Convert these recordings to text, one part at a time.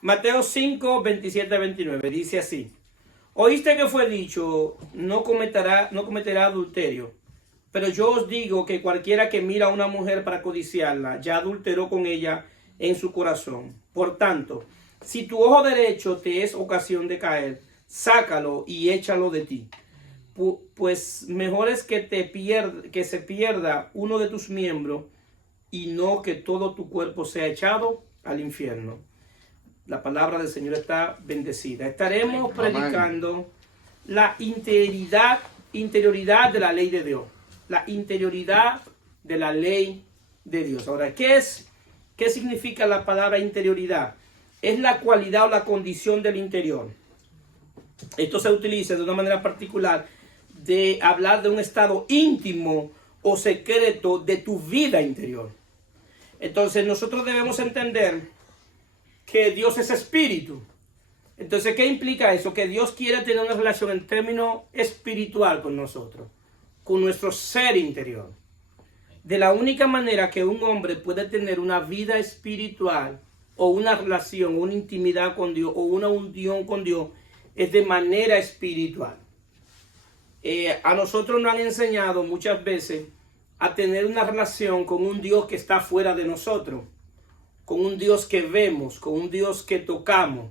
Mateo 5, 27, 29 dice así: oíste que fue dicho, no cometerá adulterio. Pero yo os digo que cualquiera que mira a una mujer para codiciarla, ya adulteró con ella en su corazón. Por tanto, si tu ojo derecho te es ocasión de caer, sácalo y échalo de ti. Pues mejor es que se pierda uno de tus miembros y no que todo tu cuerpo sea echado al infierno. La palabra del Señor está bendecida. Estaremos predicando la interioridad de la ley de Dios. La interioridad de la ley de Dios. Ahora, ¿qué significa la palabra interioridad? Es la cualidad o la condición del interior. Esto se utiliza de una manera particular de hablar de un estado íntimo o secreto de tu vida interior. Entonces nosotros debemos entender que Dios es espíritu. Entonces, ¿qué implica eso? Que Dios quiere tener una relación en términos espiritual con nosotros, con nuestro ser interior. De la única manera que un hombre puede tener una vida espiritual o una relación, una intimidad con Dios o una unión con Dios es de manera espiritual. A nosotros nos han enseñado muchas veces a tener una relación con un Dios que está fuera de nosotros, con un Dios que vemos, con un Dios que tocamos,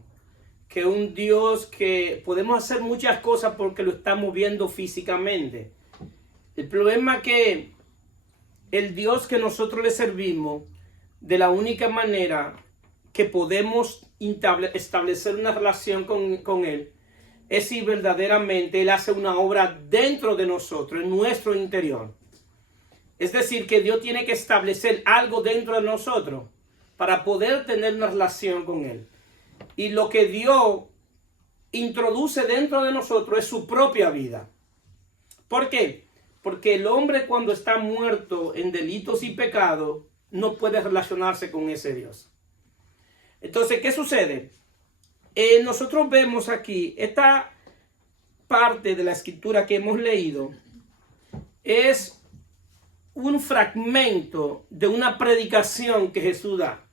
que un Dios que podemos hacer muchas cosas porque lo estamos viendo físicamente. El problema es que el Dios que nosotros le servimos, de la única manera que podemos establecer una relación con Él, es si verdaderamente Él hace una obra dentro de nosotros, en nuestro interior. Es decir, que Dios tiene que establecer algo dentro de nosotros para poder tener una relación con Él. Y lo que Dios introduce dentro de nosotros es su propia vida. ¿Por qué? Porque el hombre, cuando está muerto en delitos y pecados, no puede relacionarse con ese Dios. Entonces, ¿qué sucede? Nosotros vemos aquí, esta parte de la escritura que hemos leído es un fragmento de una predicación que Jesús da.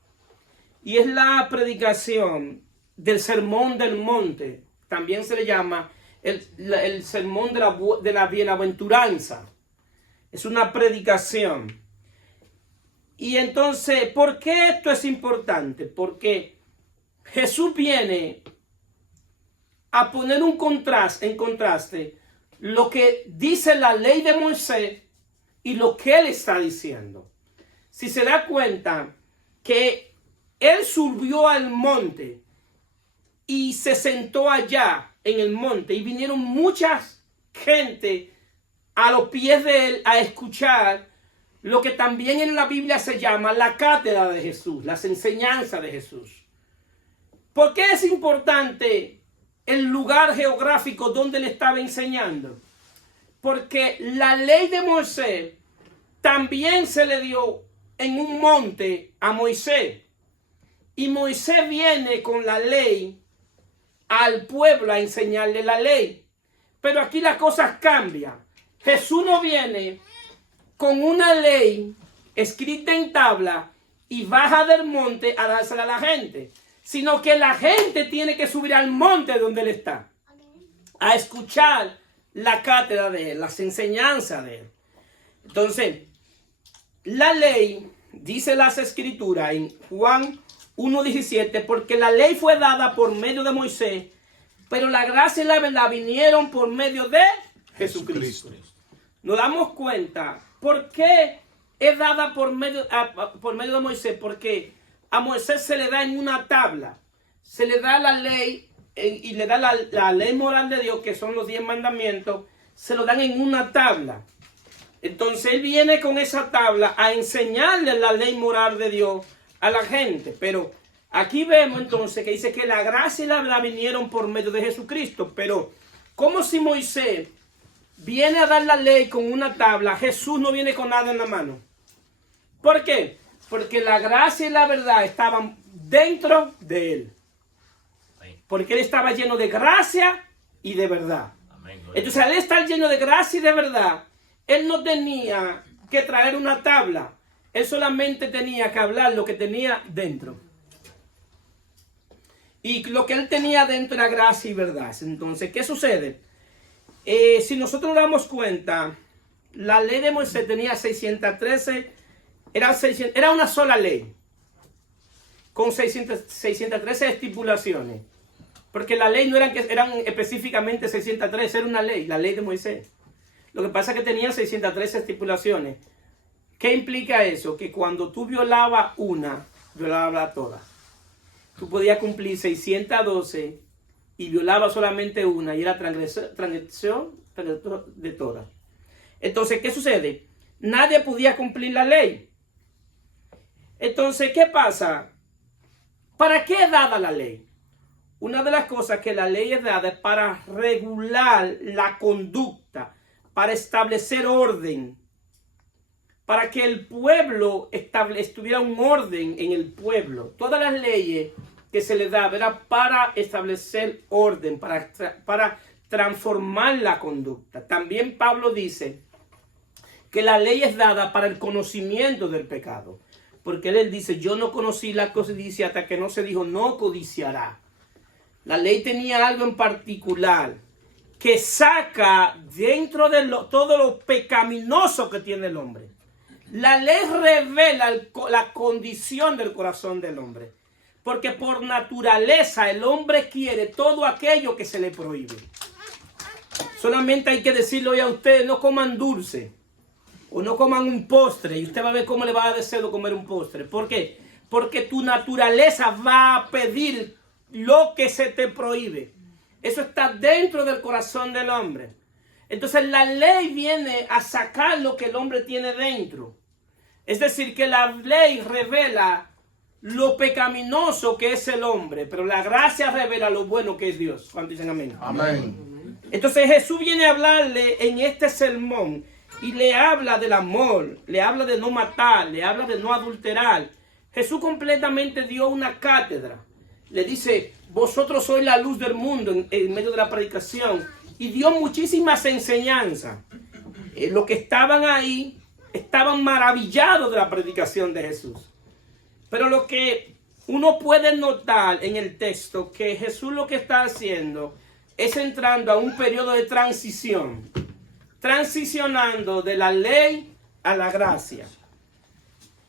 Y es la predicación del Sermón del Monte. También se le llama el sermón de la bienaventuranza. Es una predicación. Y entonces, ¿por qué esto es importante? Porque Jesús viene a poner en contraste lo que dice la ley de Moisés y lo que él está diciendo. Si se da cuenta que él subió al monte y se sentó allá en el monte y vinieron muchas gente a los pies de él a escuchar lo que también en la Biblia se llama la cátedra de Jesús, las enseñanzas de Jesús. ¿Por qué es importante el lugar geográfico donde él estaba enseñando? Porque la ley de Moisés también se le dio en un monte a Moisés. Y Moisés viene con la ley al pueblo a enseñarle la ley. Pero aquí las cosas cambian. Jesús no viene con una ley escrita en tabla y baja del monte a dársela a la gente, sino que la gente tiene que subir al monte donde él está, a escuchar la cátedra de él, las enseñanzas de él. Entonces, la ley, dice las escrituras en Juan 1:17, porque la ley fue dada por medio de Moisés, pero la gracia y la verdad vinieron por medio de Jesucristo. Nos damos cuenta por qué es dada por medio de Moisés, porque a Moisés se le da en una tabla, se le da la ley y le da la ley moral de Dios, que son los 10 mandamientos, se lo dan en una tabla. Entonces él viene con esa tabla a enseñarle la ley moral de Dios a la gente. Pero aquí vemos entonces que dice que la gracia y la verdad vinieron por medio de Jesucristo. Pero como si Moisés viene a dar la ley con una tabla, Jesús no viene con nada en la mano. ¿Por qué? Porque la gracia y la verdad estaban dentro de él. Porque él estaba lleno de gracia y de verdad. Entonces, al estar lleno de gracia y de verdad, él no tenía que traer una tabla. Él solamente tenía que hablar lo que tenía dentro. Y lo que él tenía dentro era gracia y verdad. Entonces, ¿qué sucede? Si nosotros nos damos cuenta, la ley de Moisés tenía 613, era una sola ley, con 613 estipulaciones. Porque la ley no eran específicamente 613, era una ley, la ley de Moisés. Lo que pasa es que tenía 613 estipulaciones. ¿Qué implica eso? Que cuando tú violabas una, violabas todas. Tú podías cumplir 612 y violabas solamente una y era transgresión de todas. Entonces, ¿qué sucede? Nadie podía cumplir la ley. Entonces, ¿qué pasa? ¿Para qué es dada la ley? Una de las cosas que la ley es dada es para regular la conducta, para establecer orden, para que el pueblo estuviera un orden en el pueblo. Todas las leyes que se le daba era para establecer orden, para transformar la conducta. También Pablo dice que la ley es dada para el conocimiento del pecado. Porque él dice, yo no conocí la codicia hasta que no se dijo, no codiciará. La ley tenía algo en particular que saca dentro de todo lo pecaminoso que tiene el hombre. La ley revela la condición del corazón del hombre. Porque por naturaleza el hombre quiere todo aquello que se le prohíbe. Solamente hay que decirle hoy a ustedes, no coman dulce. O no coman un postre. Y usted va a ver cómo le va a dar deseo comer un postre. ¿Por qué? Porque tu naturaleza va a pedir lo que se te prohíbe. Eso está dentro del corazón del hombre. Entonces la ley viene a sacar lo que el hombre tiene dentro. Es decir, que la ley revela lo pecaminoso que es el hombre, pero la gracia revela lo bueno que es Dios. ¿Cuántos dicen amén? Amén. Entonces Jesús viene a hablarle en este sermón y le habla del amor, le habla de no matar, le habla de no adulterar. Jesús completamente dio una cátedra. Le dice, vosotros sois la luz del mundo en medio de la predicación. Y dio muchísimas enseñanzas. Los que estaban ahí estaban maravillados de la predicación de Jesús. Pero lo que uno puede notar en el texto, que Jesús lo que está haciendo es entrando a un periodo de transición. Transicionando de la ley a la gracia.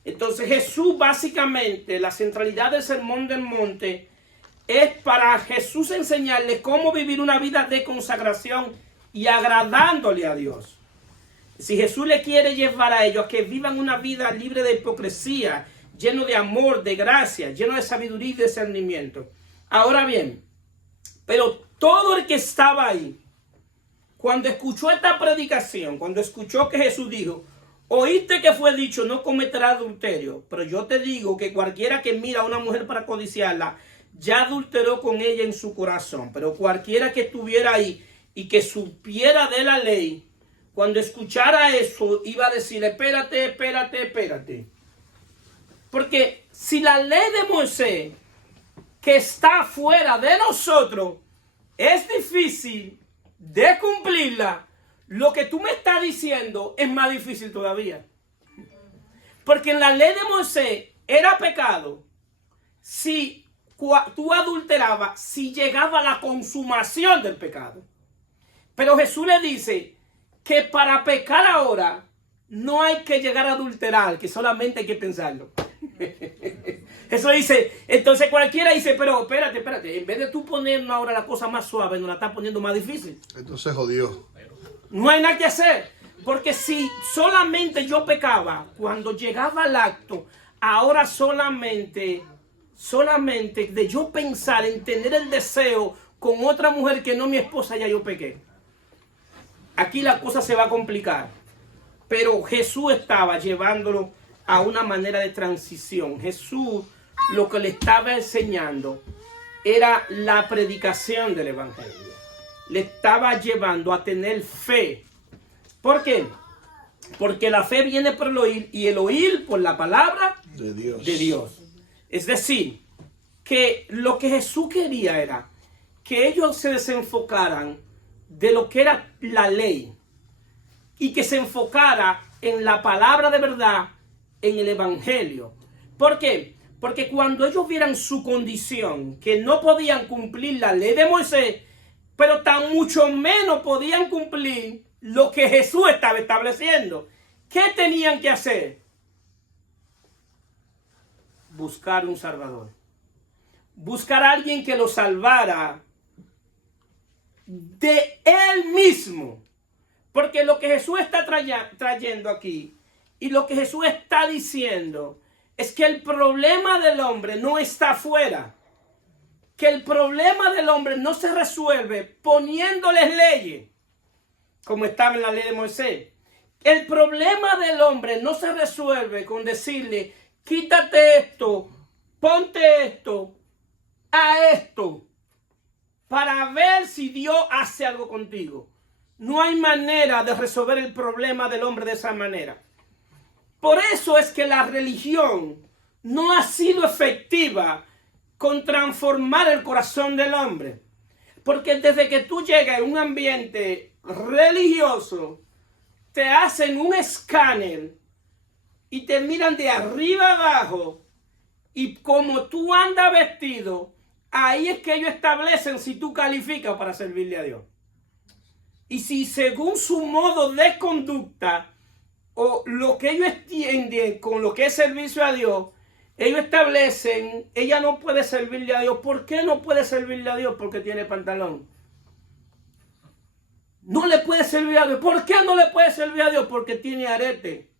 Entonces Jesús básicamente, la centralidad del Sermón del Monte es para Jesús enseñarles cómo vivir una vida de consagración y agradándole a Dios. Si Jesús le quiere llevar a ellos a que vivan una vida libre de hipocresía, lleno de amor, de gracia, lleno de sabiduría y discernimiento. Ahora bien, pero todo el que estaba ahí, cuando escuchó esta predicación, cuando escuchó que Jesús dijo, oíste que fue dicho, no cometerás adulterio, pero yo te digo que cualquiera que mira a una mujer para codiciarla, ya adulteró con ella en su corazón. Pero cualquiera que estuviera ahí y que supiera de la ley, cuando escuchara eso, iba a decir, espérate. Porque si la ley de Moisés, que está fuera de nosotros, es difícil de cumplirla, lo que tú me estás diciendo es más difícil todavía. Porque en la ley de Moisés era pecado si tú adulterabas, si llegaba a la consumación del pecado. Pero Jesús le dice que para pecar ahora no hay que llegar a adulterar, que solamente hay que pensarlo. Eso dice, entonces cualquiera dice, pero espérate, en vez de tú poner ahora la cosa más suave, nos la estás poniendo más difícil. Entonces jodió. No hay nada que hacer, porque si solamente yo pecaba cuando llegaba al acto, ahora solamente de yo pensar en tener el deseo con otra mujer que no mi esposa, ya yo pequé. Aquí la cosa se va a complicar, pero Jesús estaba llevándolo a una manera de transición. Jesús lo que le estaba enseñando era la predicación del evangelio. Le estaba llevando a tener fe. ¿Por qué? Porque la fe viene por el oír y el oír por la palabra de Dios. Es decir, que lo que Jesús quería era que ellos se desenfocaran de lo que era la ley y que se enfocara en la palabra de verdad, en el evangelio. ¿Por qué? Porque cuando ellos vieran su condición, que no podían cumplir la ley de Moisés, pero tan mucho menos podían cumplir lo que Jesús estaba estableciendo, ¿qué tenían que hacer? Buscar un Salvador. Buscar a alguien que los salvara de él mismo. Porque lo que Jesús está trayendo aquí y lo que Jesús está diciendo es que el problema del hombre no está afuera. Que el problema del hombre no se resuelve poniéndoles leyes, como estaba en la ley de Moisés. El problema del hombre no se resuelve con decirle, quítate esto, ponte esto, a esto, para ver si Dios hace algo contigo. No hay manera de resolver el problema del hombre de esa manera. Por eso es que la religión no ha sido efectiva con transformar el corazón del hombre. Porque desde que tú llegas a un ambiente religioso, te hacen un escáner y te miran de arriba abajo, y como tú andas vestido, ahí es que ellos establecen si tú calificas para servirle a Dios. Y si según su modo de conducta o lo que ellos entienden con lo que es servicio a Dios, ellos establecen, ella no puede servirle a Dios. ¿Por qué no puede servirle a Dios? Porque tiene pantalón. No le puede servir a Dios. ¿Por qué no le puede servir a Dios? Porque tiene arete.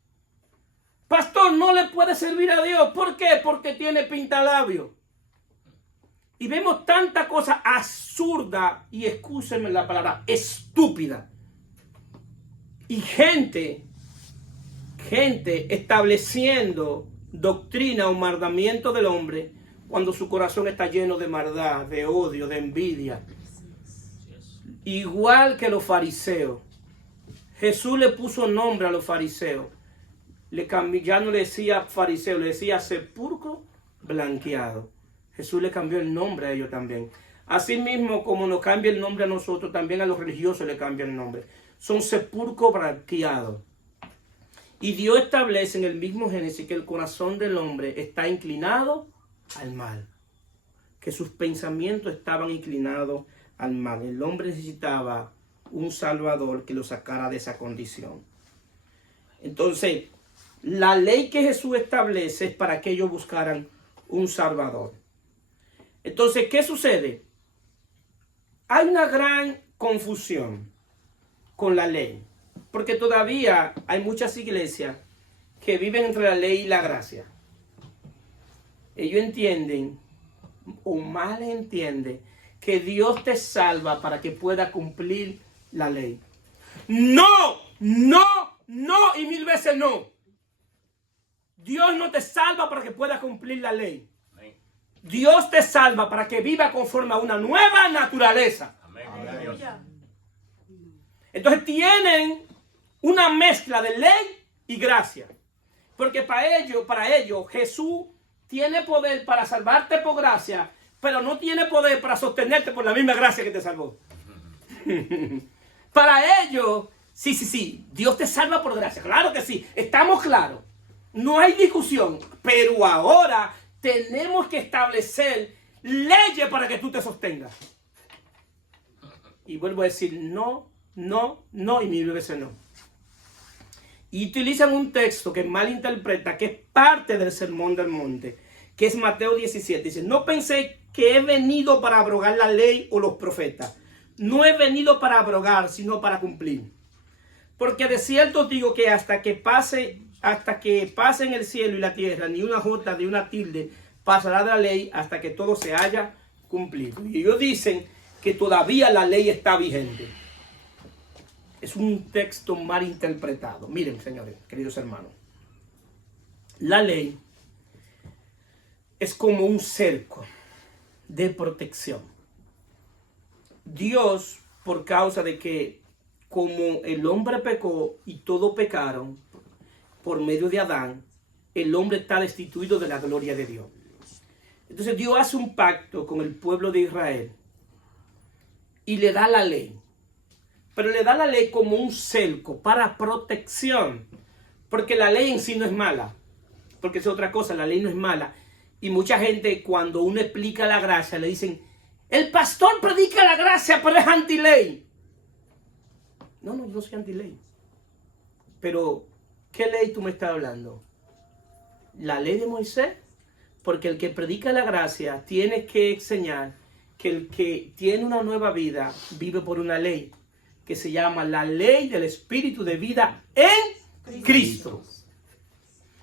Pastor, no le puede servir a Dios. ¿Por qué? Porque tiene pintalabio. Y vemos tanta cosa absurda y, excúsenme la palabra, estúpida. Y gente estableciendo doctrina o mandamiento del hombre cuando su corazón está lleno de maldad, de odio, de envidia. Igual que los fariseos. Jesús le puso nombre a los fariseos. Ya no le decía fariseo, le decía sepulcro blanqueado. Jesús le cambió el nombre a ellos también. Asimismo, como nos cambia el nombre a nosotros, también a los religiosos le cambia el nombre. Son sepulcro blanqueado. Y Dios establece en el mismo Génesis que el corazón del hombre está inclinado al mal. Que sus pensamientos estaban inclinados al mal. El hombre necesitaba un Salvador que lo sacara de esa condición. Entonces, la ley que Jesús establece es para que ellos buscaran un Salvador. Entonces, ¿qué sucede? Hay una gran confusión con la ley. Porque todavía hay muchas iglesias que viven entre la ley y la gracia. Ellos entienden, o mal entienden, que Dios te salva para que pueda cumplir la ley. No, no, no y mil veces no. Dios no te salva para que pueda cumplir la ley. Dios te salva para que viva conforme a una nueva naturaleza. Amén. Entonces tienen una mezcla de ley y gracia. Porque para ellos Jesús tiene poder para salvarte por gracia, pero no tiene poder para sostenerte por la misma gracia que te salvó. Para ellos, sí, Dios te salva por gracia. Claro que sí, estamos claros. No hay discusión, pero ahora tenemos que establecer leyes para que tú te sostengas. Y vuelvo a decir no, y mil veces no. Y utilizan un texto que malinterpreta, que es parte del Sermón del Monte, que es Mateo 17. Dice, no pensé que he venido para abrogar la ley o los profetas. No he venido para abrogar, sino para cumplir. Porque de cierto os digo que hasta que pasen el cielo y la tierra, ni una jota de una tilde pasará de la ley hasta que todo se haya cumplido. Y ellos dicen que todavía la ley está vigente. Es un texto mal interpretado. Miren, señores, queridos hermanos. La ley es como un cerco de protección. Dios, por causa de que como el hombre pecó y todos pecaron por medio de Adán, el hombre está destituido de la gloria de Dios. Entonces Dios hace un pacto con el pueblo de Israel y le da la ley. Pero le da la ley como un cerco para protección. Porque la ley en sí no es mala. Porque es otra cosa, la ley no es mala. Y mucha gente, cuando uno explica la gracia, le dicen, el pastor predica la gracia, pero es anti-ley. No, yo no soy anti-ley. Pero, ¿qué ley tú me estás hablando? ¿La ley de Moisés? Porque el que predica la gracia tiene que enseñar que el que tiene una nueva vida vive por una ley que se llama la ley del Espíritu de vida en Cristo.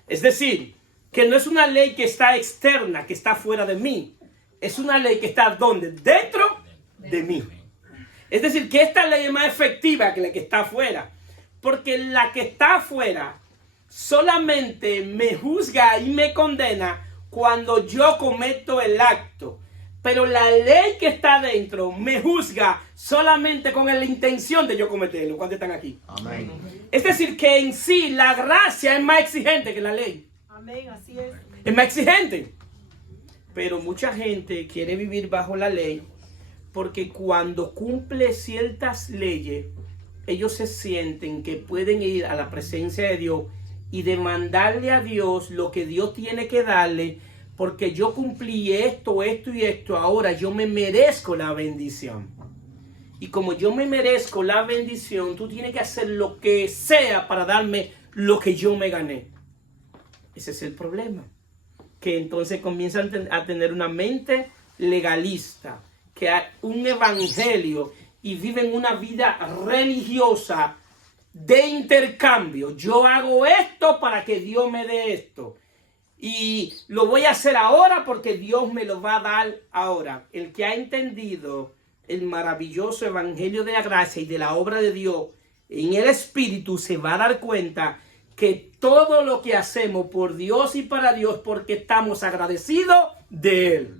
Es decir, que no es una ley que está externa, que está fuera de mí. Es una ley que está ¿dónde? Dentro de mí. Es decir, que esta ley es más efectiva que la que está afuera. Porque la que está afuera solamente me juzga y me condena cuando yo cometo el acto. Pero la ley que está adentro me juzga solamente con la intención de yo cometerlo. ¿Cuántos están aquí? Amén. Es decir, que en sí la gracia es más exigente que la ley. Amén, así es. Es más exigente. Pero mucha gente quiere vivir bajo la ley porque cuando cumple ciertas leyes, ellos se sienten que pueden ir a la presencia de Dios y demandarle a Dios lo que Dios tiene que darle, porque yo cumplí esto y esto, ahora yo me merezco la bendición. Y como yo me merezco la bendición, tú tienes que hacer lo que sea para darme lo que yo me gané. Ese es el problema. Que entonces comienzan a tener una mente legalista, que hay un evangelio y viven una vida religiosa de intercambio. Yo hago esto para que Dios me dé esto. Y lo voy a hacer ahora porque Dios me lo va a dar ahora. El que ha entendido el maravilloso evangelio de la gracia y de la obra de Dios en el Espíritu se va a dar cuenta que todo lo que hacemos por Dios y para Dios porque estamos agradecidos de Él.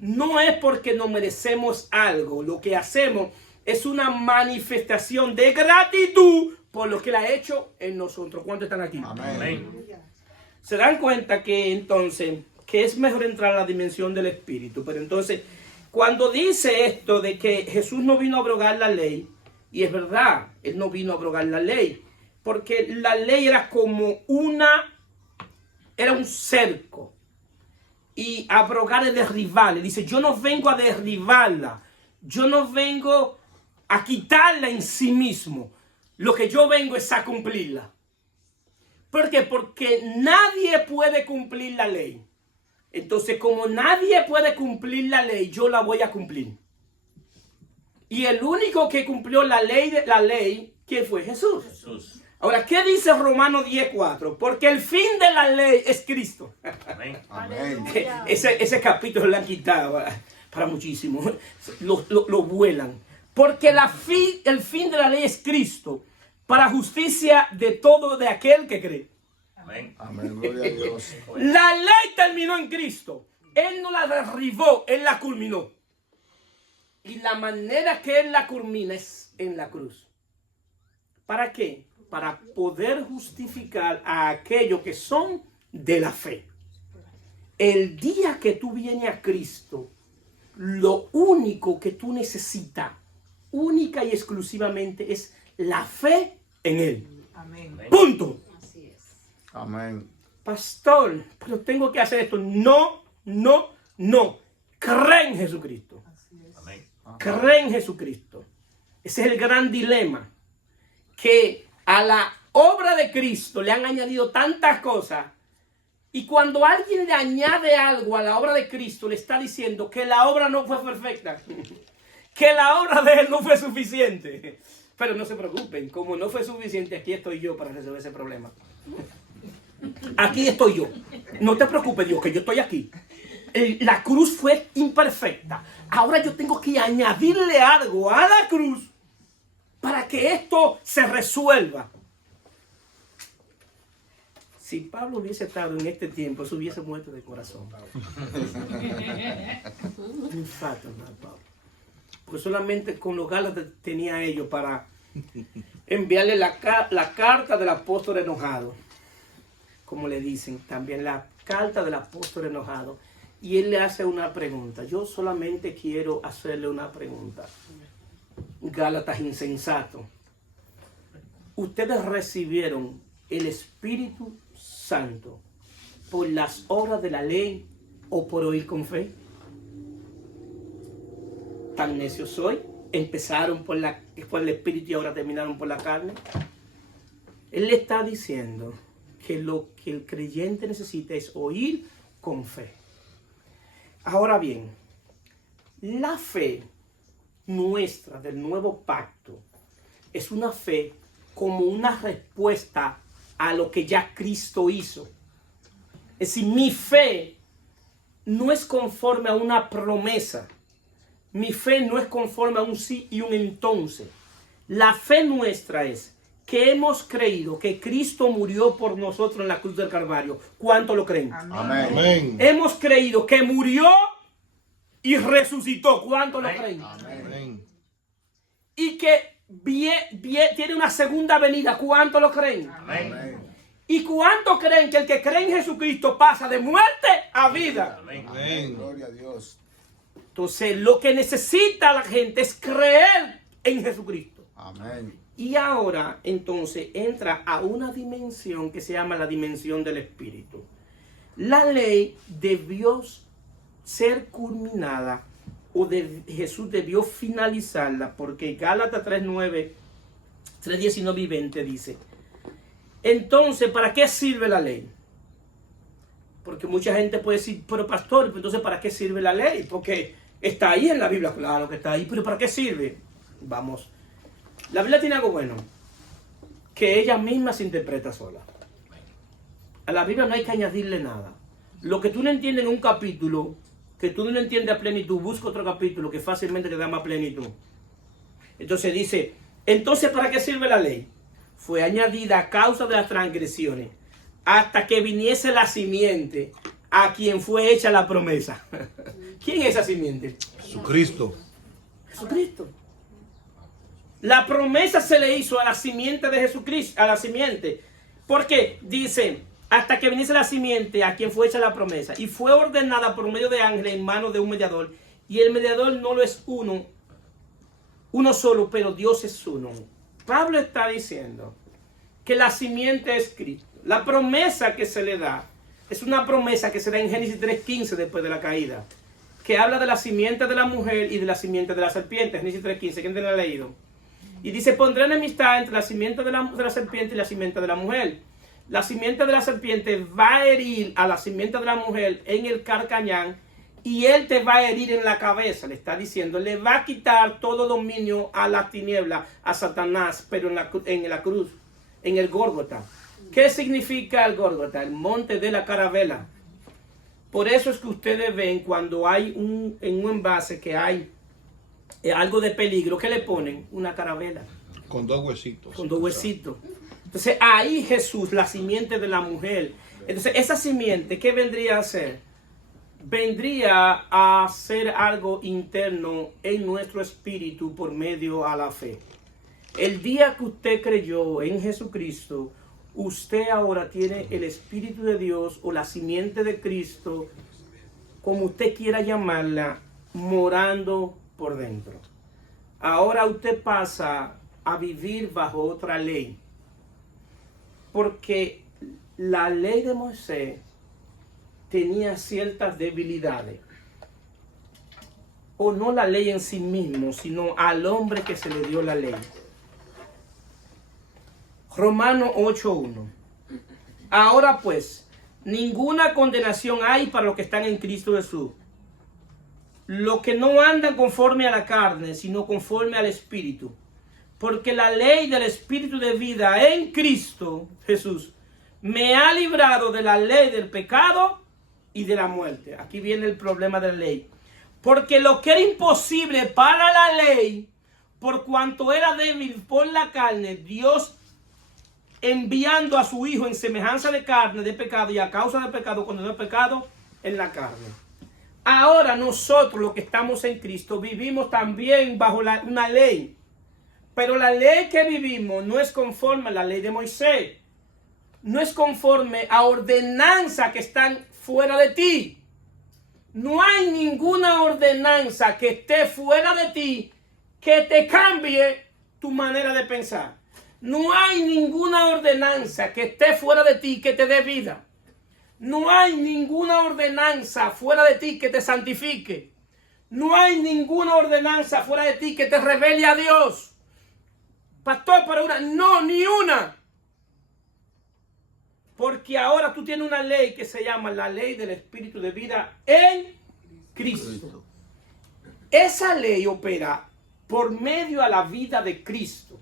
No es porque nos merecemos algo. Lo que hacemos es una manifestación de gratitud por lo que Él ha hecho en nosotros. ¿Cuántos están aquí? Amén. Se dan cuenta que entonces, que es mejor entrar a la dimensión del Espíritu. Pero entonces, cuando dice esto de que Jesús no vino a abrogar la ley, y es verdad, Él no vino a abrogar la ley, porque la ley era como era un cerco. Y abrogar es derribarla. Dice, yo no vengo a derribarla. Yo no vengo a quitarla en sí mismo. Lo que yo vengo es a cumplirla. ¿Por qué? Porque nadie puede cumplir la ley. Entonces, como nadie puede cumplir la ley, yo la voy a cumplir. Y el único que cumplió la ley, ¿quién fue? Jesús. Ahora, ¿qué dice Romanos 10:4? Porque el fin de la ley es Cristo. Amén. Ese capítulo lo han quitado para muchísimo. Lo vuelan. Porque el fin de la ley es Cristo, para justicia de todo de aquel que cree. Amén. Amén. Gloria a Dios. La ley terminó en Cristo. Él no la derribó, Él la culminó. Y la manera que Él la culmina es en la cruz. ¿Para qué? Para poder justificar a aquellos que son de la fe. El día que tú vienes a Cristo, lo único que tú necesitas, única y exclusivamente, es la fe en Él. Amén. Punto. Así es. Amén. Pastor, pero tengo que hacer esto. No. Cree en Jesucristo. Amén. Cree en Jesucristo. Ese es el gran dilema. Que a la obra de Cristo le han añadido tantas cosas. Y cuando alguien le añade algo a la obra de Cristo, le está diciendo que la obra no fue perfecta. Que la obra de Él no fue suficiente. Pero no se preocupen, como no fue suficiente, aquí estoy yo para resolver ese problema. Aquí estoy yo. No te preocupes, Dios, que yo estoy aquí. La cruz fue imperfecta. Ahora yo tengo que añadirle algo a la cruz para que esto se resuelva. Si Pablo hubiese estado en este tiempo, se hubiese muerto de corazón. Un infarto, hermano Pablo. Porque solamente con los Gálatas tenía ellos para enviarle la carta del apóstol enojado. Como le dicen, también la carta del apóstol enojado. Y él le hace una pregunta. Yo solamente quiero hacerle una pregunta. Gálatas insensato. Ustedes recibieron el Espíritu Santo por las obras de la ley o por oír con fe. Tan necio soy. Empezaron por el espíritu y ahora terminaron por la carne. Él le está diciendo que lo que el creyente necesita es oír con fe. Ahora bien, la fe nuestra del nuevo pacto es una fe como una respuesta a lo que ya Cristo hizo. Es decir, mi fe no es conforme a una promesa. Mi fe no es conforme a un sí y un entonces. La fe nuestra es que hemos creído que Cristo murió por nosotros en la cruz del Calvario. ¿Cuánto lo creen? Amén. Amén. Hemos creído que murió y resucitó. ¿Cuánto lo creen? Amén. Y que tiene una segunda venida. ¿Cuánto lo creen? Amén. ¿Y cuánto creen que el que cree en Jesucristo pasa de muerte a vida? Amén. Gloria a Dios. Entonces, lo que necesita la gente es creer en Jesucristo. Amén. Y ahora, entonces, entra a una dimensión que se llama la dimensión del Espíritu. La ley debió ser culminada, Jesús debió finalizarla, porque Gálatas 3:9, 3:19 y 20 dice: entonces, ¿para qué sirve la ley? Porque mucha gente puede decir, pero pastor, entonces ¿para qué sirve la ley? Porque está ahí en la Biblia, claro que está ahí, pero ¿para qué sirve? Vamos, la Biblia tiene algo bueno, que ella misma se interpreta sola. A la Biblia no hay que añadirle nada. Lo que tú no entiendes en un capítulo, que tú no entiendes a plenitud, busca otro capítulo que fácilmente te da más plenitud. Entonces dice, entonces ¿para qué sirve la ley? Fue añadida a causa de las transgresiones, hasta que viniese la simiente a quien fue hecha la promesa. ¿Quién es esa simiente? Jesucristo. Jesucristo. La promesa se le hizo a la simiente de Jesucristo, a la simiente. Porque dice, hasta que viniese la simiente a quien fue hecha la promesa. Y fue ordenada por medio de ángeles en manos de un mediador. Y el mediador no lo es uno solo, pero Dios es uno. Pablo está diciendo que la simiente es Cristo. La promesa que se le da es una promesa que se da en Génesis 3:15 después de la caída, que habla de la simiente de la mujer y de la simiente de la serpiente. Génesis 3:15, ¿quién te lo ha leído? Y dice, pondré enemistad entre la simiente de la serpiente y la simiente de la mujer. La simiente de la serpiente va a herir a la simiente de la mujer en el carcañán, y él te va a herir en la cabeza. Le está diciendo, le va a quitar todo dominio a la tiniebla, a Satanás, pero en la cruz, en el Gólgota. ¿Qué significa el Gólgota? El monte de la caravela. Por eso es que ustedes ven cuando hay en un envase que hay algo de peligro, ¿qué le ponen? Una caravela. Con dos huesitos. Con dos huesitos. Entonces ahí Jesús, la simiente de la mujer. Entonces esa simiente, ¿qué vendría a hacer? Vendría a hacer algo interno en nuestro espíritu por medio a la fe. El día que usted creyó en Jesucristo, usted ahora tiene el Espíritu de Dios o la simiente de Cristo, como usted quiera llamarla, morando por dentro. Ahora usted pasa a vivir bajo otra ley. Porque la ley de Moisés tenía ciertas debilidades. O no la ley en sí mismo, sino al hombre que se le dio la ley. Romanos 8:1. Ahora pues, ninguna condenación hay para los que están en Cristo Jesús. Los que no andan conforme a la carne, sino conforme al Espíritu. Porque la ley del Espíritu de vida en Cristo Jesús me ha librado de la ley del pecado y de la muerte. Aquí viene el problema de la ley. Porque lo que era imposible para la ley, por cuanto era débil por la carne, Dios enviando a su Hijo en semejanza de carne, de pecado, y a causa del pecado, condenó el pecado en la carne. Ahora nosotros, los que estamos en Cristo, vivimos también bajo una ley. Pero la ley que vivimos no es conforme a la ley de Moisés. No es conforme a ordenanzas que están fuera de ti. No hay ninguna ordenanza que esté fuera de ti que te cambie tu manera de pensar. No hay ninguna ordenanza que esté fuera de ti que te dé vida. No hay ninguna ordenanza fuera de ti que te santifique. No hay ninguna ordenanza fuera de ti que te revele a Dios. Pastor, pero una, no, ni una. Porque ahora tú tienes una ley que se llama la ley del Espíritu de vida en Cristo. Esa ley opera por medio a la vida de Cristo.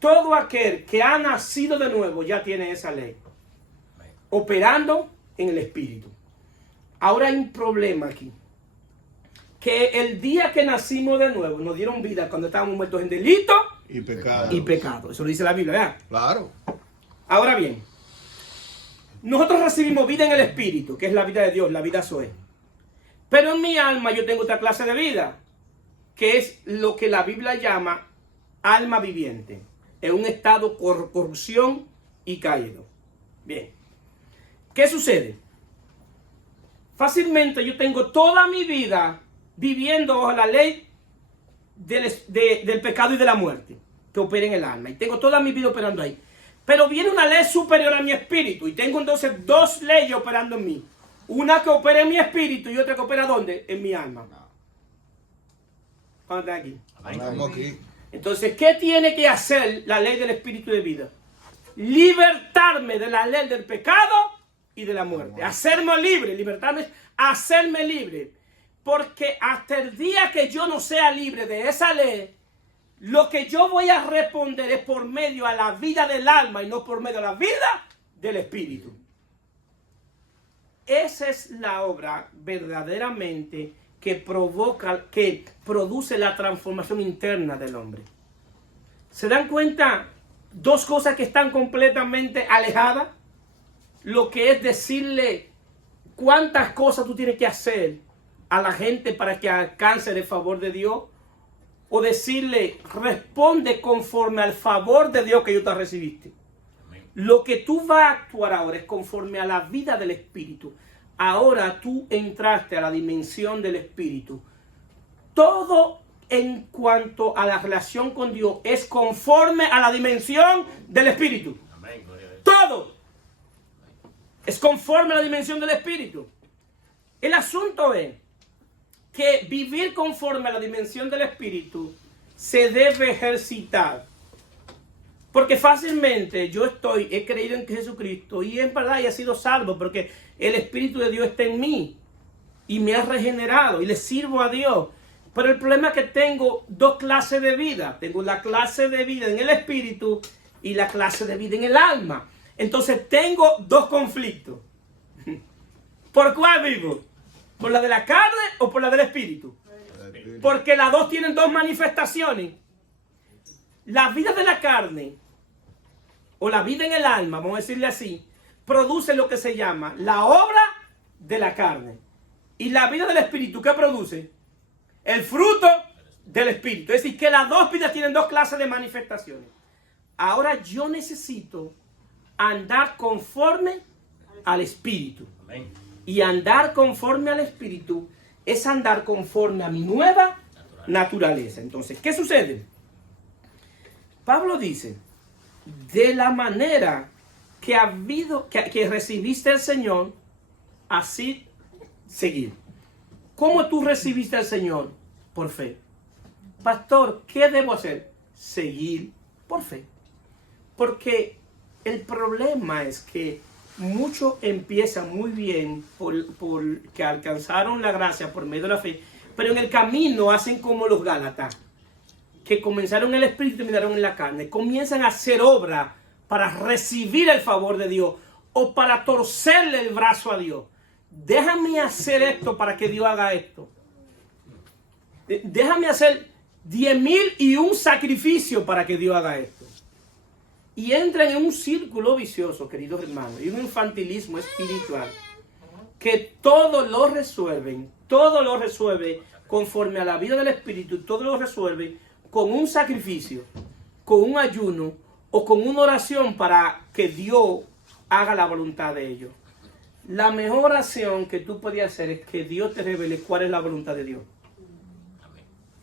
Todo aquel que ha nacido de nuevo ya tiene esa ley. Operando en el Espíritu. Ahora hay un problema aquí. Que el día que nacimos de nuevo nos dieron vida cuando estábamos muertos en delito Y pecado. y pecado. Eso lo dice la Biblia, ¿verdad? Claro. Ahora bien, nosotros recibimos vida en el Espíritu, que es la vida de Dios, la vida Zoe. Pero en mi alma yo tengo otra clase de vida, que es lo que la Biblia llama alma viviente, en un estado de corrupción y caído. Bien, ¿qué sucede? Fácilmente yo tengo toda mi vida viviendo bajo la ley del pecado y de la muerte, que opera en el alma. Y tengo toda mi vida operando ahí. Pero viene una ley superior a mi espíritu, y tengo entonces dos leyes operando en mí. Una que opera en mi espíritu y otra que opera ¿dónde? En mi alma. ¿Cuándo están aquí? Estamos aquí. Entonces, ¿qué tiene que hacer la ley del espíritu de vida? Libertarme de la ley del pecado y de la muerte. Hacerme libre. Libertarme es hacerme libre. Porque hasta el día que yo no sea libre de esa ley, lo que yo voy a responder es por medio a la vida del alma y no por medio a la vida del espíritu. Esa es la obra verdaderamente que produce la transformación interna del hombre. ¿Se dan cuenta? Dos cosas que están completamente alejadas. Lo que es decirle cuántas cosas tú tienes que hacer a la gente para que alcance el favor de Dios. O decirle, responde conforme al favor de Dios que yo te recibiste. Lo que tú vas a actuar ahora es conforme a la vida del Espíritu. Ahora tú entraste a la dimensión del Espíritu. Todo en cuanto a la relación con Dios es conforme a la dimensión del Espíritu. Todo es conforme a la dimensión del Espíritu. El asunto es que vivir conforme a la dimensión del Espíritu se debe ejercitar. Porque fácilmente yo he creído en Jesucristo y en verdad he sido salvo porque el Espíritu de Dios está en mí y me ha regenerado y le sirvo a Dios. Pero el problema es que tengo dos clases de vida. Tengo la clase de vida en el Espíritu y la clase de vida en el alma. Entonces tengo dos conflictos. ¿Por cuál vivo? ¿Por la de la carne o por la del Espíritu? Porque las dos tienen dos manifestaciones. La vida de la carne, o la vida en el alma, vamos a decirle así, produce lo que se llama la obra de la carne. Y la vida del Espíritu, ¿qué produce? El fruto del Espíritu. Es decir, que las dos vidas tienen dos clases de manifestaciones. Ahora yo necesito andar conforme al Espíritu. Y andar conforme al Espíritu es andar conforme a mi nueva naturaleza. Entonces, ¿qué sucede? Pablo dice, de la manera que recibiste al Señor, así seguir. ¿Cómo tú recibiste al Señor? Por fe. Pastor, ¿qué debo hacer? Seguir por fe. Porque el problema es que muchos empiezan muy bien porque alcanzaron la gracia por medio de la fe, pero en el camino hacen como los Gálatas, que comenzaron en el Espíritu y terminaron en la carne. Comienzan a hacer obra para recibir el favor de Dios o para torcerle el brazo a Dios. Déjame hacer esto para que Dios haga esto. Déjame hacer 10,001 sacrificios para que Dios haga esto. Y entran en un círculo vicioso, queridos hermanos, y un infantilismo espiritual que todo lo resuelve conforme a la vida del Espíritu, todo lo resuelve con un sacrificio, con un ayuno o con una oración para que Dios haga la voluntad de ellos. La mejor oración que tú puedes hacer es que Dios te revele cuál es la voluntad de Dios.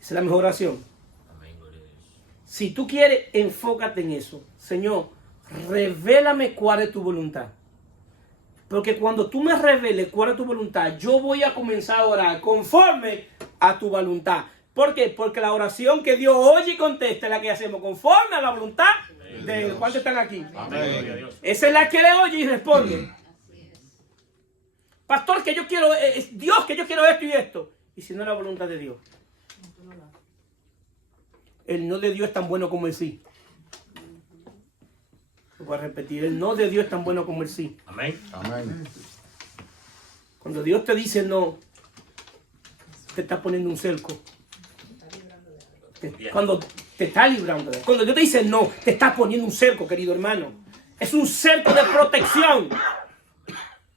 Esa es la mejor oración. Si tú quieres, enfócate en eso. Señor, revélame cuál es tu voluntad. Porque cuando tú me reveles cuál es tu voluntad, yo voy a comenzar a orar conforme a tu voluntad. ¿Por qué? Porque la oración que Dios oye y contesta es la que hacemos conforme a la voluntad de Él. ¿Cuántos están aquí? Amén. Esa es la que le oye y responde. Pastor, que yo quiero, Dios, que yo quiero esto y esto. Y si no es la voluntad de Dios. El no de Dios es tan bueno como el sí. Lo voy a repetir, el no de Dios es tan bueno como el sí. Amén. Amén. Cuando Dios te dice no, te está poniendo un cerco. Cuando te está librando. Cuando Dios te dice no, te está poniendo un cerco, querido hermano. Es un cerco de protección.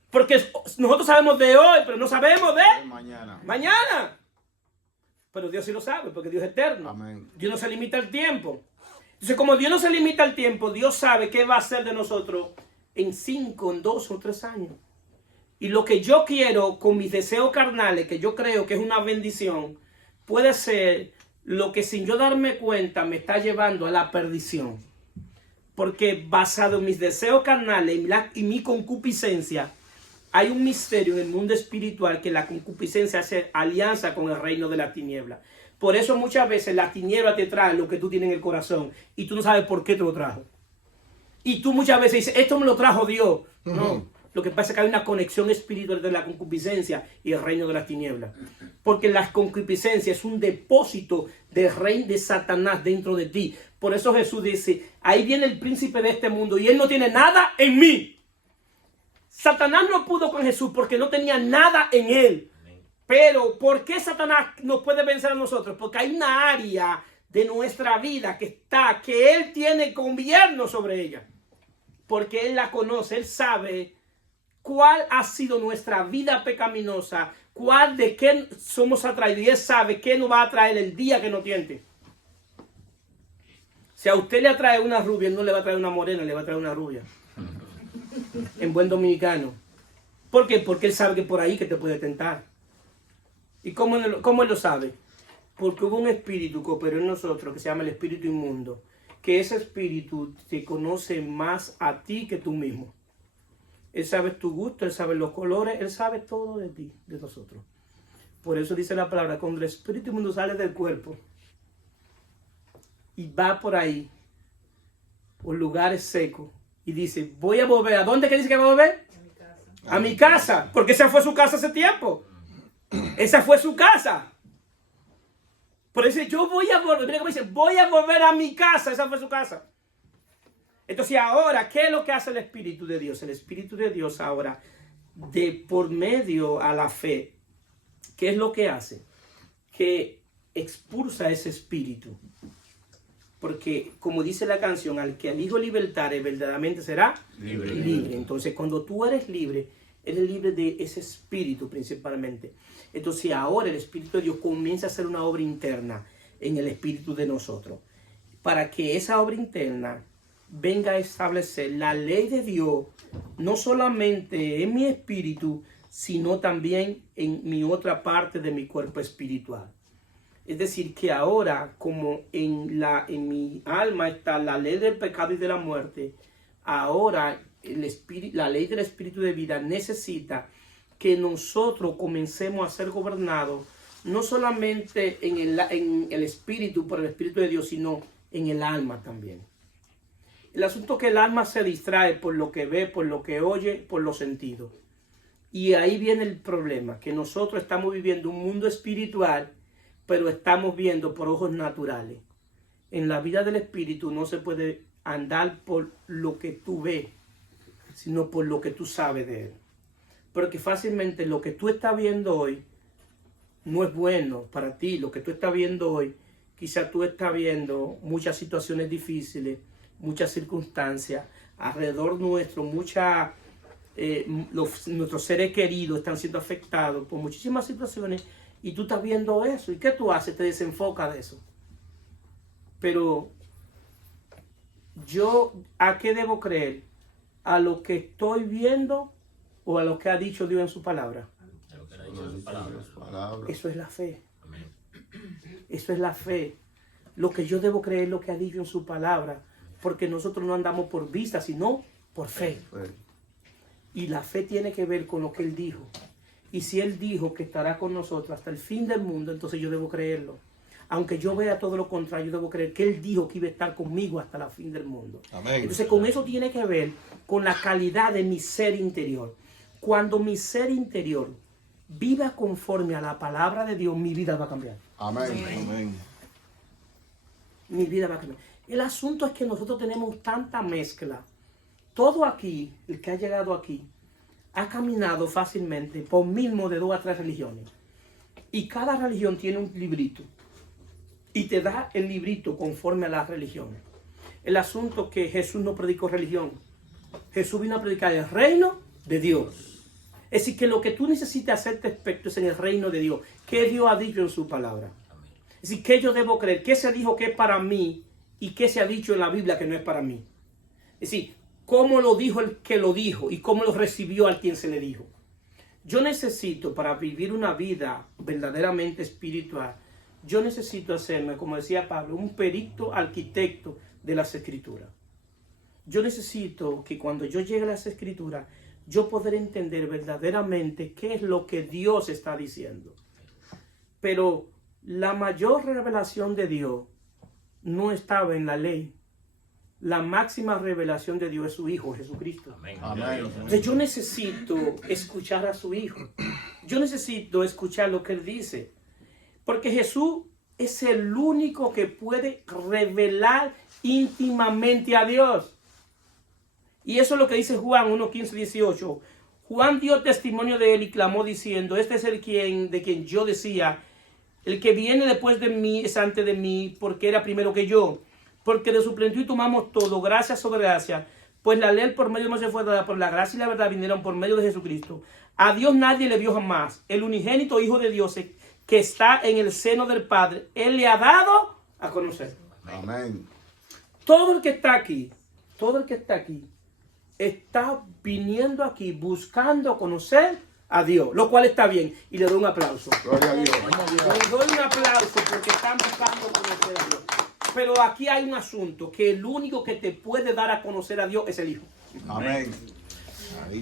Porque nosotros sabemos de hoy, pero no sabemos de Mañana. mañana. Pero Dios sí lo sabe, porque Dios es eterno. Amén. Dios no se limita al tiempo. Entonces, como Dios no se limita al tiempo, Dios sabe qué va a hacer de nosotros en 5, en 2 o 3 años. Y lo que yo quiero con mis deseos carnales, que yo creo que es una bendición, puede ser lo que sin yo darme cuenta me está llevando a la perdición. Porque basado en mis deseos carnales y mi concupiscencia, hay un misterio en el mundo espiritual que la concupiscencia hace alianza con el reino de la tiniebla. Por eso muchas veces la tiniebla te trae lo que tú tienes en el corazón y tú no sabes por qué te lo trajo. Y tú muchas veces dices, esto me lo trajo Dios. No, lo que pasa es que hay una conexión espiritual entre la concupiscencia y el reino de las tinieblas. Porque la concupiscencia es un depósito del reino de Satanás dentro de ti. Por eso Jesús dice, ahí viene el príncipe de este mundo y él no tiene nada en mí. Satanás no pudo con Jesús porque no tenía nada en él. Pero ¿por qué Satanás nos puede vencer a nosotros? Porque hay una área de nuestra vida que él tiene gobierno sobre ella. Porque él la conoce, él sabe cuál ha sido nuestra vida pecaminosa, de qué somos atraídos. Y él sabe qué nos va a traer el día que nos tiente. Si a usted le atrae una rubia, él no le va a traer una morena, le va a traer una rubia. En buen dominicano. ¿Por qué? Porque él sabe que por ahí que te puede tentar. ¿Y cómo él lo sabe? Porque hubo un espíritu que operó en nosotros que se llama el espíritu inmundo. Que ese espíritu te conoce más a ti que tú mismo. Él sabe tu gusto, él sabe los colores, él sabe todo de ti, de nosotros. Por eso dice la palabra, cuando el espíritu inmundo sale del cuerpo y va por ahí, por lugares secos, y dice, voy a volver. ¿A dónde que dice que va a volver? A mi casa. A mi casa, porque esa fue su casa hace tiempo. Esa fue su casa. Por eso yo voy a volver. Mira cómo dice, voy a volver a mi casa. Esa fue su casa. Entonces ahora, ¿qué es lo que hace el Espíritu de Dios? El Espíritu de Dios ahora, por medio a la fe, ¿qué es lo que hace? Que expulsa ese espíritu. Porque, como dice la canción, al que al Hijo libertare, verdaderamente será libre. Entonces, cuando tú eres libre de ese espíritu principalmente. Entonces, ahora el Espíritu de Dios comienza a hacer una obra interna en el espíritu de nosotros. Para que esa obra interna venga a establecer la ley de Dios, no solamente en mi espíritu, sino también en mi otra parte de mi cuerpo espiritual. Es decir, que ahora, como en mi alma está la ley del pecado y de la muerte, ahora la ley del espíritu de vida necesita que nosotros comencemos a ser gobernados, no solamente en el espíritu, por el Espíritu de Dios, sino en el alma también. El asunto es que el alma se distrae por lo que ve, por lo que oye, por los sentidos. Y ahí viene el problema, que nosotros estamos viviendo un mundo espiritual, pero estamos viendo por ojos naturales. En la vida del espíritu no se puede andar por lo que tú ves, sino por lo que tú sabes de él. Porque fácilmente lo que tú estás viendo hoy no es bueno para ti. Lo que tú estás viendo hoy, quizás tú estás viendo muchas situaciones difíciles, muchas circunstancias alrededor nuestro, nuestros seres queridos están siendo afectados por muchísimas situaciones y tú estás viendo eso. ¿Y qué tú haces? Te desenfocas de eso. Pero yo, ¿a qué debo creer? ¿A lo que estoy viendo o a lo que ha dicho Dios en su palabra? Eso es la fe. Eso es la fe. Lo que yo debo creer es lo que ha dicho en su palabra, porque nosotros no andamos por vista, sino por fe. Y la fe tiene que ver con lo que Él dijo. Y si Él dijo que estará con nosotros hasta el fin del mundo, entonces yo debo creerlo. Aunque yo vea todo lo contrario, yo debo creer que Él dijo que iba a estar conmigo hasta el fin del mundo. Amén. Entonces con eso tiene que ver con la calidad de mi ser interior. Cuando mi ser interior viva conforme a la palabra de Dios, mi vida va a cambiar. Amén. Amén. Mi vida va a cambiar. El asunto es que nosotros tenemos tanta mezcla. Todo aquí, el que ha llegado aquí, ha caminado fácilmente por mismo de 2 a 3 religiones. Y cada religión tiene un librito. Y te da el librito conforme a las religiones. El asunto es que Jesús no predicó religión. Jesús vino a predicar el reino de Dios. Es decir, que lo que tú necesitas hacerte experto es en el reino de Dios. ¿Qué Dios ha dicho en su palabra? Es decir, ¿qué yo debo creer? ¿Qué se dijo que es para mí? ¿Y qué se ha dicho en la Biblia que no es para mí? Es decir, ¿cómo lo dijo el que lo dijo? ¿Y cómo lo recibió al quien se le dijo? Yo necesito, para vivir una vida verdaderamente espiritual, yo necesito hacerme, como decía Pablo, un perito arquitecto de las Escrituras. Yo necesito que cuando yo llegue a las Escrituras, yo poder entender verdaderamente qué es lo que Dios está diciendo. Pero la mayor revelación de Dios no estaba en la ley. La máxima revelación de Dios es su Hijo, Jesucristo. Amén. Entonces yo necesito escuchar a su Hijo. Yo necesito escuchar lo que Él dice. Porque Jesús es el único que puede revelar íntimamente a Dios. Y eso es lo que dice Juan 1, 15, 18. Juan dio testimonio de Él y clamó diciendo, este es el de quien yo decía, el que viene después de mí es antes de mí, porque era primero que yo. Porque de su plenitud tomamos todo, gracia sobre gracia. Pues la ley por medio de Moisés fue dada, por la gracia y la verdad vinieron por medio de Jesucristo. A Dios nadie le vio jamás. El unigénito Hijo de Dios que está en el seno del Padre, Él le ha dado a conocer. Amén. Todo el que está aquí, está viniendo aquí buscando conocer a Dios, lo cual está bien. Y le doy un aplauso. Gloria a Dios. Le doy un aplauso porque están buscando conocer a Dios. Pero aquí hay un asunto, que el único que te puede dar a conocer a Dios es el Hijo. Amén.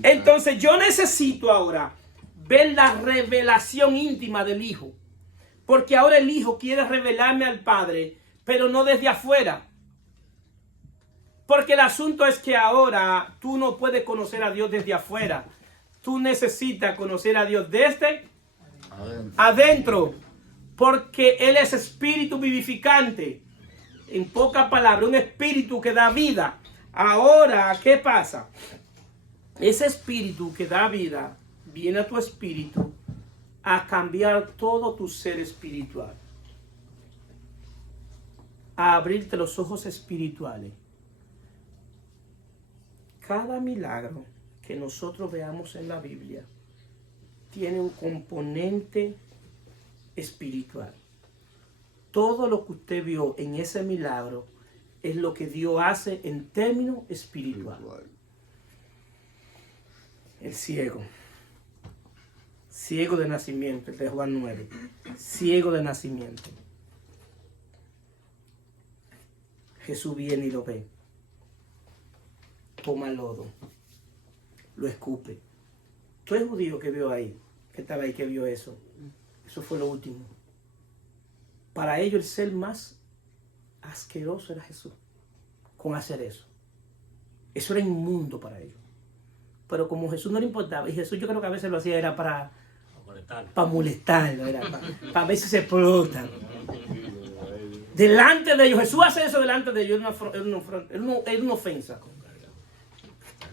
Entonces yo necesito ahora ver la revelación íntima del Hijo. Porque ahora el Hijo quiere revelarme al Padre, pero no desde afuera. Porque el asunto es que ahora tú no puedes conocer a Dios desde afuera. Tú necesitas conocer a Dios desde adentro. Porque Él es espíritu vivificante. En pocas palabras, un espíritu que da vida. Ahora, ¿qué pasa? Ese espíritu que da vida viene a tu espíritu a cambiar todo tu ser espiritual. A abrirte los ojos espirituales. Cada milagro que nosotros veamos en la Biblia tiene un componente espiritual. Todo lo que usted vio en ese milagro es lo que Dios hace en términos espirituales. El ciego de nacimiento, el de Juan 9, ciego de nacimiento. Jesús viene y lo ve. Toma el lodo, lo escupe. Tú eres judío que vio ahí, que estaba ahí, que vio eso. Eso fue lo último. Para ellos el ser más asqueroso era Jesús, con hacer eso. Eso era inmundo para ellos. Pero como Jesús no le importaba, y Jesús yo creo que a veces lo hacía era para molestarlo, era para ver si se explotan. Delante de ellos, Jesús hace eso delante de ellos, es una ofensa.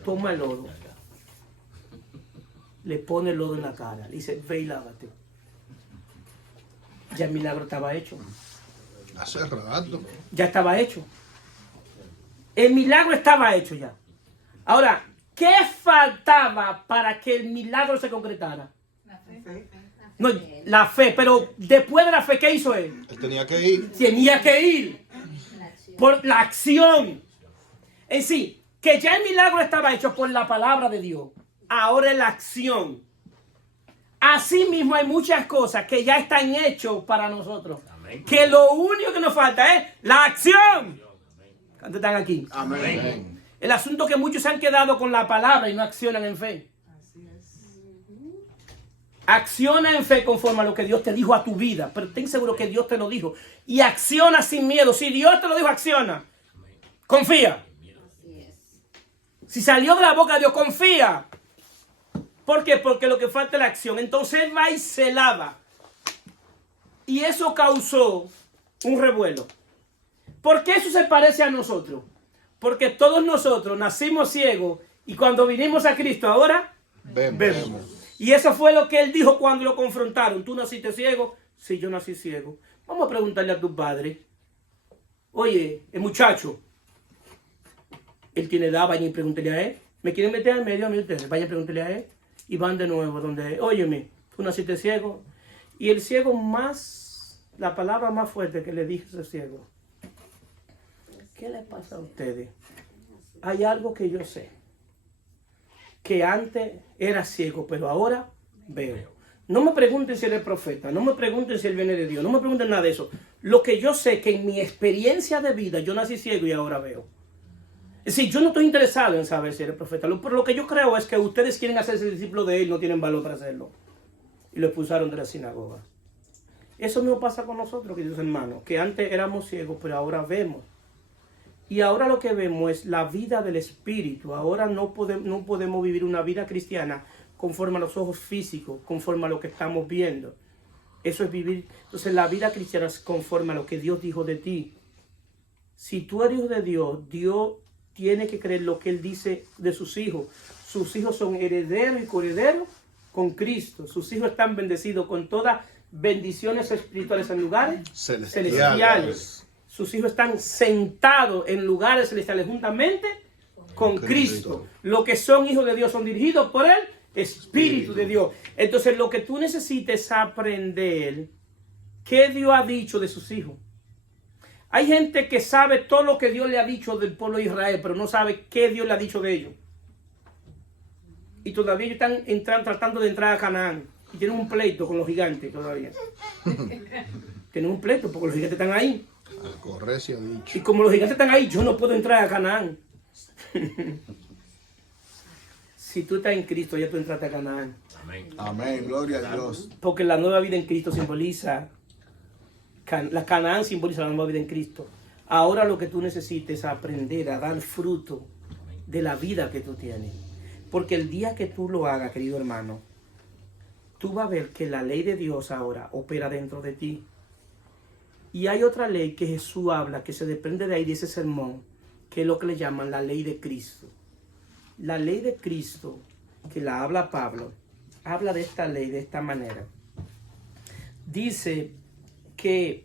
Toma el lodo, le pone el lodo en la cara, le dice, ve y lávate. Ya el milagro estaba hecho. Hace rato. Ya estaba hecho. El milagro estaba hecho ya. Ahora, ¿qué faltaba para que el milagro se concretara? La fe. No, la fe. Pero después de la fe, ¿qué hizo él? Él tenía que ir. Tenía que ir por la acción. En sí, que ya el milagro estaba hecho por la palabra de Dios. Ahora es la acción. Asimismo hay muchas cosas que ya están hechas para nosotros. Amén. Que lo único que nos falta es la acción. ¿Cuántos están aquí? Amén. Es El asunto es que muchos se han quedado con la palabra y no accionan en fe. Acciona en fe conforme a lo que Dios te dijo a tu vida. Pero ten seguro que Dios te lo dijo. Y acciona sin miedo. Si Dios te lo dijo, acciona. Confía. Si salió de la boca de Dios, confía. ¿Por qué? Porque lo que falta es la acción. Entonces él va y se lava. Y eso causó un revuelo. ¿Por qué eso se parece a nosotros? Porque todos nosotros nacimos ciegos y cuando vinimos a Cristo ahora vemos. Y eso fue lo que él dijo cuando lo confrontaron. ¿Tú naciste ciego? Sí, yo nací ciego. Vamos a preguntarle a tu padre. Oye, el muchacho, él tiene edad, vayan y pregúntele a él. ¿Me quieren meter al medio a mí ustedes? Vayan y pregúntele a él. Y van de nuevo donde él. Óyeme, tú naciste ciego. Y el ciego más, la palabra más fuerte que le dije a ese ciego. ¿Qué le pasa a ustedes? Hay algo que yo sé. Que antes era ciego, pero ahora veo. No me pregunten si él es profeta, no me pregunten si él viene de Dios, no me pregunten nada de eso. Lo que yo sé que en mi experiencia de vida yo nací ciego y ahora veo. Es decir, yo no estoy interesado en saber si él es profeta. Pero lo que yo creo es que ustedes quieren hacerse discípulos de él, no tienen valor para hacerlo. Y lo expulsaron de la sinagoga. Eso mismo pasa con nosotros, queridos hermanos, que antes éramos ciegos, pero ahora vemos. Y ahora lo que vemos es la vida del Espíritu. Ahora no podemos vivir una vida cristiana conforme a los ojos físicos, conforme a lo que estamos viendo. Eso es vivir. Entonces la vida cristiana es conforme a lo que Dios dijo de ti. Si tú eres hijo de Dios, Dios tiene que creer lo que Él dice de sus hijos. Sus hijos son herederos y coherederos con Cristo. Sus hijos están bendecidos con todas bendiciones espirituales en lugares celestiales. Sus hijos están sentados en lugares celestiales juntamente con Cristo. Los que son hijos de Dios son dirigidos por el Espíritu de Dios. Entonces lo que tú necesitas es aprender qué Dios ha dicho de sus hijos. Hay gente que sabe todo lo que Dios le ha dicho del pueblo de Israel, pero no sabe qué Dios le ha dicho de ellos. Y todavía ellos están tratando de entrar a Canaán. Y tienen un pleito con los gigantes todavía. Tienen un pleito porque los gigantes están ahí. Al correr se ha dicho. Y como los gigantes están ahí, yo no puedo entrar a Canaán. Si tú estás en Cristo, ya tú entraste a Canaán. Amén. Amén, gloria a Dios. Porque la nueva vida en Cristo simboliza, la Canaán simboliza la nueva vida en Cristo. Ahora lo que tú necesitas es aprender a dar fruto de la vida que tú tienes. Porque el día que tú lo hagas, querido hermano, tú vas a ver que la ley de Dios ahora opera dentro de ti. Y hay otra ley que Jesús habla, que se desprende de ahí, de ese sermón, que es lo que le llaman la ley de Cristo. La ley de Cristo, que la habla Pablo, habla de esta ley de esta manera. Dice que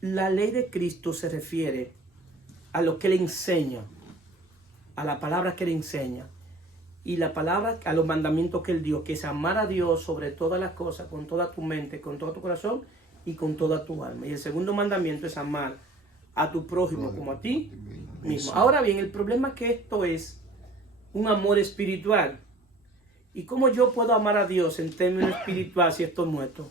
la ley de Cristo se refiere a lo que le enseña, a la palabra que le enseña. Y la palabra, a los mandamientos que él dio, que es amar a Dios sobre todas las cosas, con toda tu mente, con todo tu corazón y con toda tu alma. Y el segundo mandamiento es amar a tu prójimo como a ti mismo. Ahora bien, el problema es que esto es un amor espiritual. ¿Y cómo yo puedo amar a Dios en términos espirituales si estoy muerto?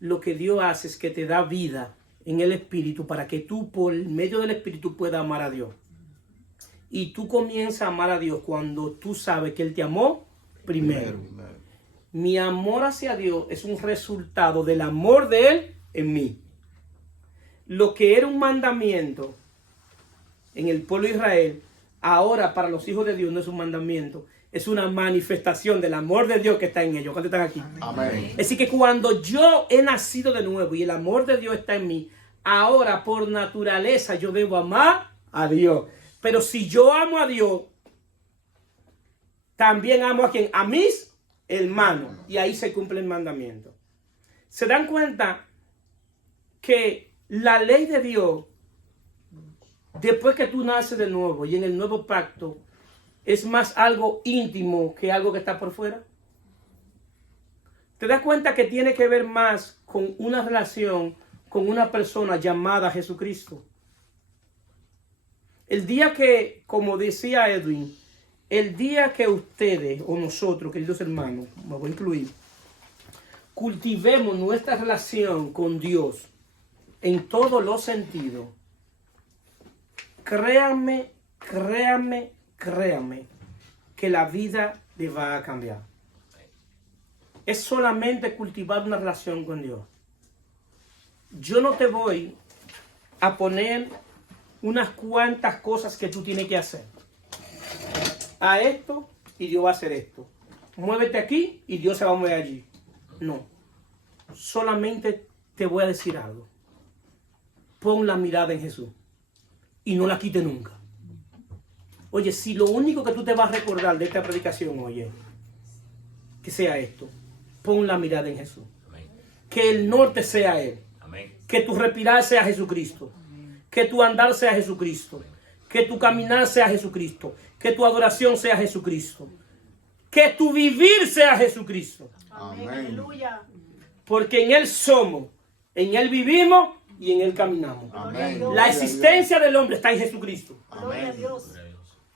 Lo que Dios hace es que te da vida en el espíritu para que tú por medio del espíritu puedas amar a Dios. Y tú comienzas a amar a Dios cuando tú sabes que Él te amó primero. Mi amor hacia Dios es un resultado del amor de Él en mí. Lo que era un mandamiento en el pueblo de Israel, ahora para los hijos de Dios no es un mandamiento, es una manifestación del amor de Dios que está en ellos. ¿Cuántos están aquí? Amén. Es decir, que cuando yo he nacido de nuevo y el amor de Dios está en mí, ahora por naturaleza yo debo amar a Dios. Pero si yo amo a Dios, también amo a quien, a mis hermanos. Y ahí se cumple el mandamiento. ¿Se dan cuenta que la ley de Dios, después que tú naces de nuevo y en el nuevo pacto, es más algo íntimo que algo que está por fuera? ¿Te das cuenta que tiene que ver más con una relación con una persona llamada Jesucristo? El día que, como decía Edwin, el día que ustedes o nosotros, queridos hermanos, me voy a incluir, cultivemos nuestra relación con Dios en todos los sentidos, créanme que la vida le va a cambiar. Es solamente cultivar una relación con Dios. Yo no te voy a poner unas cuantas cosas que tú tienes que hacer. A esto y Dios va a hacer esto. Muévete aquí y Dios se va a mover allí. No. Solamente te voy a decir algo. Pon la mirada en Jesús y no la quite nunca. Oye, si lo único que tú te vas a recordar de esta predicación, oye, que sea esto. Pon la mirada en Jesús. Amén. Que el norte sea Él. Amén. Que tu respirar sea Jesucristo. Que tu andar sea Jesucristo. Que tu caminar sea Jesucristo. Que tu adoración sea Jesucristo. Que tu vivir sea Jesucristo. Amén. Aleluya. Porque en Él somos, en Él vivimos y en Él caminamos. Amén. La existencia del hombre está en Jesucristo. Gloria a Dios. Gloria a Dios.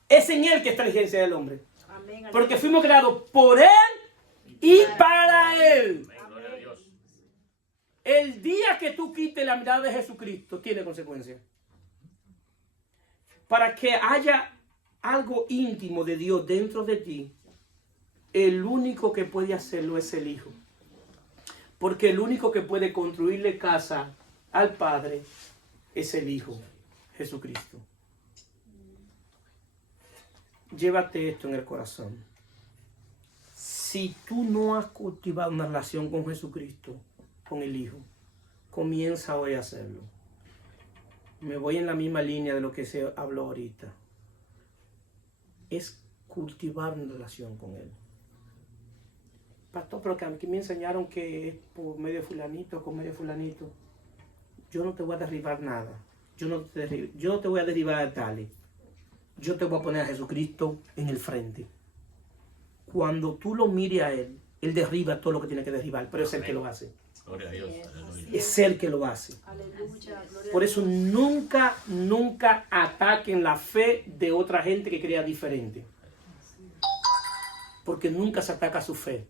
Es en Él que está la existencia del hombre. Amén. Porque fuimos creados por Él y para Él. Amén. Gloria a Dios. El día que tú quites la mirada de Jesucristo tiene consecuencias. Para que haya algo íntimo de Dios dentro de ti, el único que puede hacerlo es el Hijo. Porque el único que puede construirle casa al Padre es el Hijo, Jesucristo. Llévate esto en el corazón. Si tú no has cultivado una relación con Jesucristo, con el Hijo, comienza hoy a hacerlo. Me voy en la misma línea de lo que se habló ahorita. Es cultivar una relación con Él. Pastor, pero que a mí me enseñaron que es por medio de fulanito, con medio de fulanito. Yo no te voy a derribar nada. Yo no te voy a derribar a tales. Yo te voy a poner a Jesucristo en el frente. Cuando tú lo mires a Él, Él derriba todo lo que tiene que derribar, pero es Él que lo hace. Gloria a Dios. Aleluya. Es Él que lo hace. Aleluya. Gloria Por eso nunca ataquen la fe de otra gente que crea diferente. Porque nunca se ataca su fe.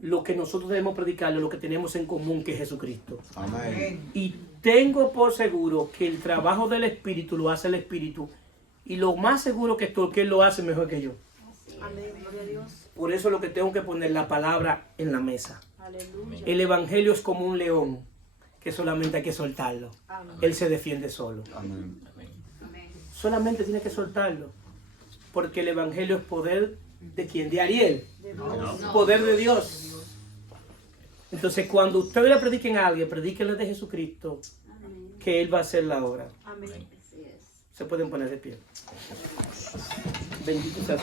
Lo que nosotros debemos predicarle, lo que tenemos en común, que es Jesucristo. Amén. Y tengo por seguro que el trabajo del Espíritu lo hace el Espíritu. Y lo más seguro que esto, que Él lo hace mejor que yo. Amén. Gloria a Dios. Por eso lo que tengo que poner la palabra en la mesa. Aleluya. El Evangelio es como un león, que solamente hay que soltarlo. Amén. Él se defiende solo. Amén. Amén. Solamente tiene que soltarlo. Porque el Evangelio es poder de quien, de Ariel. De Dios. Poder de Dios. Entonces cuando ustedes le prediquen a alguien, predíquenle de Jesucristo, que Él va a hacer la obra. Amén. Se pueden poner de pie. Bendito sea su